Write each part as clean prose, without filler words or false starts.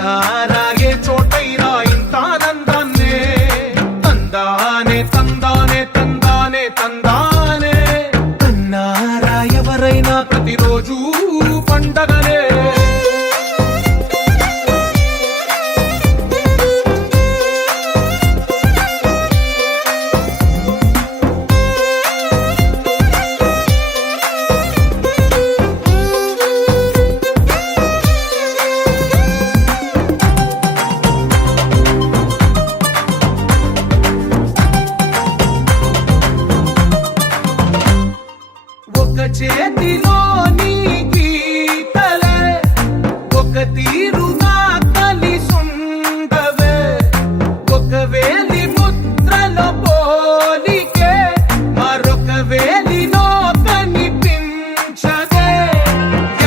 సారాగే చోటైరా ఇంత ఆనందాన్నే తందానే తందానే తందానే తందానే అన్నారా ఎవరైనా ప్రతిరోజు పండగనే ఒక చేతిలో నీ గీతలే ఒక తీరుగా కలిసుండవే ఒక వేలి ముద్రల పోలికే మరొక వేలిలో కనిపించదే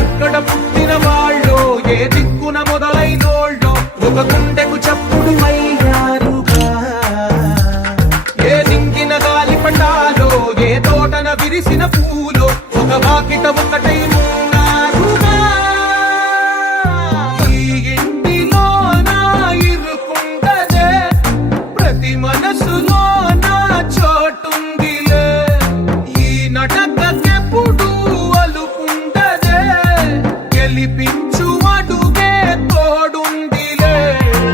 ఎక్కడ పుట్టిన వాళ్ళో ఏ దిక్కున మొదలైనోళ్ళో ఒక గుండెకు చప్పుడు అయ్యారుగా ఏ దింగిన గాలి పటాలో ఏ తోటన విరిసిన పూలో ఒక వాకిట ఒకటై ఉన్నారుగా ఈ ఇంటిలో నా ఇరుకుండదే ప్రతి మనసులో నా చోటుందిలే ఈ నటకెప్పుడు అలుకుండదే గెలిపించు అడుగే తోడుందిలే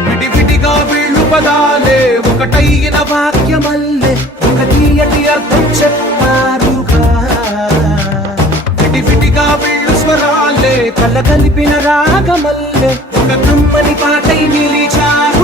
విడివిడిగా వీళ్ళు పదాలే ఒకటైన వాక్యమల్లే ఒక తీయటి అర్థం చెప్పారుగా విడివిడిగా వీళ్ళు స్వరాలే కల కలిపిన రాగమల్లే ఒక కమ్మని పాటై నిలిచారు